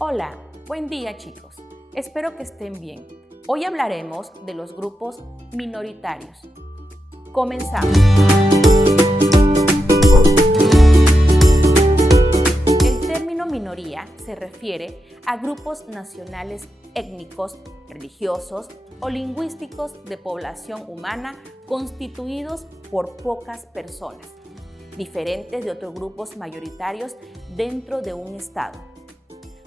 Hola, buen día chicos. Espero que estén bien. Hoy hablaremos de los grupos minoritarios. Comenzamos. El término minoría se refiere a grupos nacionales étnicos, religiosos o lingüísticos de población humana constituidos por pocas personas, diferentes de otros grupos mayoritarios dentro de un estado.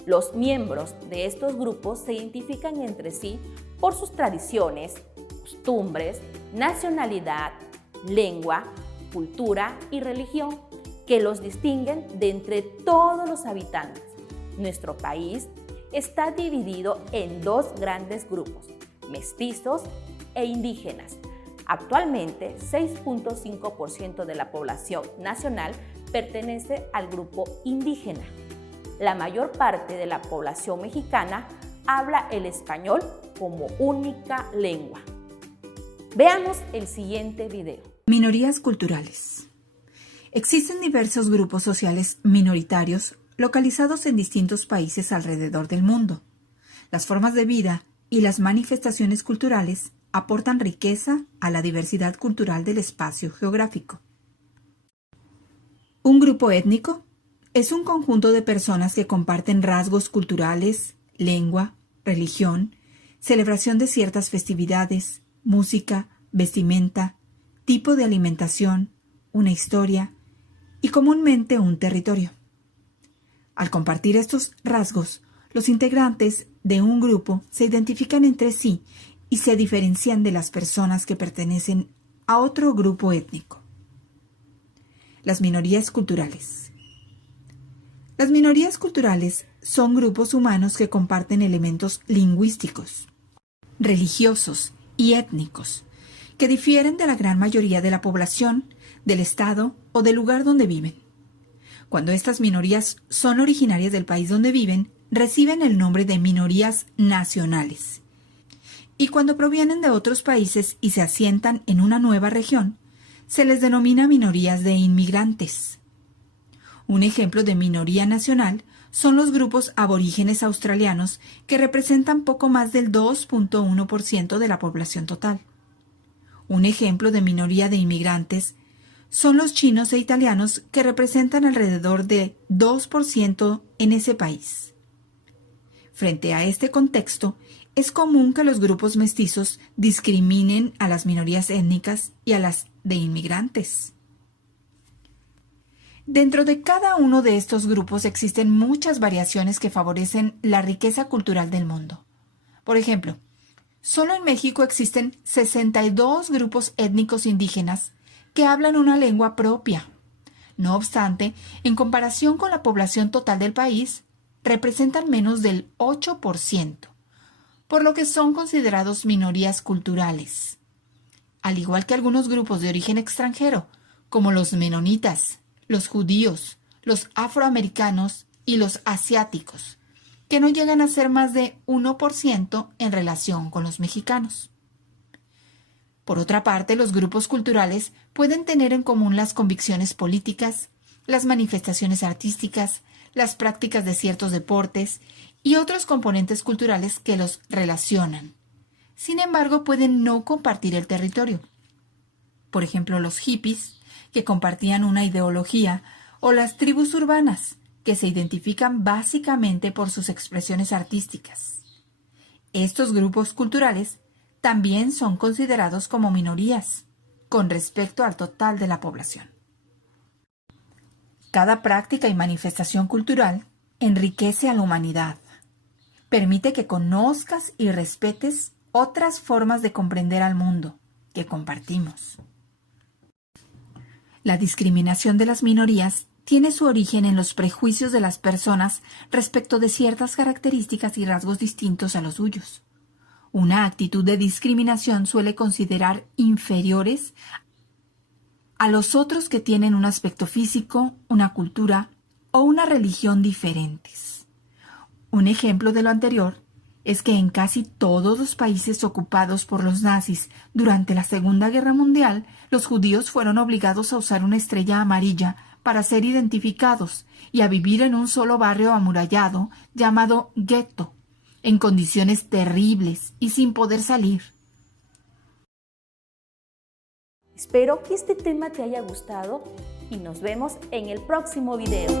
Los miembros de estos grupos se identifican entre sí por sus tradiciones, costumbres, nacionalidad, lengua, cultura y religión que los distinguen de entre todos los habitantes. Nuestro país está dividido en dos grandes grupos, mestizos e indígenas. Actualmente, 6.5% de la población nacional pertenece al grupo indígena. La mayor parte de la población mexicana habla el español como única lengua. Veamos el siguiente video. Minorías culturales. Existen diversos grupos sociales minoritarios localizados en distintos países alrededor del mundo. Las formas de vida y las manifestaciones culturales aportan riqueza a la diversidad cultural del espacio geográfico. Un grupo étnico es un conjunto de personas que comparten rasgos culturales, lengua, religión, celebración de ciertas festividades, música, vestimenta, tipo de alimentación, una historia y comúnmente un territorio. Al compartir estos rasgos, los integrantes de un grupo se identifican entre sí y se diferencian de las personas que pertenecen a otro grupo étnico. Las minorías culturales. Las minorías culturales son grupos humanos que comparten elementos lingüísticos, religiosos y étnicos que difieren de la gran mayoría de la población, del estado o del lugar donde viven. Cuando estas minorías son originarias del país donde viven, reciben el nombre de minorías nacionales. Y cuando provienen de otros países y se asientan en una nueva región, se les denomina minorías de inmigrantes. Un ejemplo de minoría nacional son los grupos aborígenes australianos que representan poco más del 2.1% de la población total. Un ejemplo de minoría de inmigrantes son los chinos e italianos que representan alrededor de 2% en ese país. Frente a este contexto, es común que los grupos mestizos discriminen a las minorías étnicas y a las de inmigrantes. Dentro de cada uno de estos grupos existen muchas variaciones que favorecen la riqueza cultural del mundo. Por ejemplo, solo en México existen 62 grupos étnicos indígenas que hablan una lengua propia. No obstante, en comparación con la población total del país, representan menos del 8%, por lo que son considerados minorías culturales. Al igual que algunos grupos de origen extranjero, como los menonitas, los judíos, los afroamericanos y los asiáticos, que no llegan a ser más de 1% en relación con los mexicanos. Por otra parte, los grupos culturales pueden tener en común las convicciones políticas, las manifestaciones artísticas, las prácticas de ciertos deportes y otros componentes culturales que los relacionan. Sin embargo, pueden no compartir el territorio. Por ejemplo, los hippies, que compartían una ideología, o las tribus urbanas, que se identifican básicamente por sus expresiones artísticas. Estos grupos culturales también son considerados como minorías, con respecto al total de la población. Cada práctica y manifestación cultural enriquece a la humanidad. Permite que conozcas y respetes otras formas de comprender al mundo que compartimos. La discriminación de las minorías tiene su origen en los prejuicios de las personas respecto de ciertas características y rasgos distintos a los suyos. Una actitud de discriminación suele considerar inferiores a los otros que tienen un aspecto físico, una cultura o una religión diferentes. Un ejemplo de lo anterior es que en casi todos los países ocupados por los nazis durante la Segunda Guerra Mundial, los judíos fueron obligados a usar una estrella amarilla para ser identificados y a vivir en un solo barrio amurallado llamado gueto, en condiciones terribles y sin poder salir. Espero que este tema te haya gustado y nos vemos en el próximo video.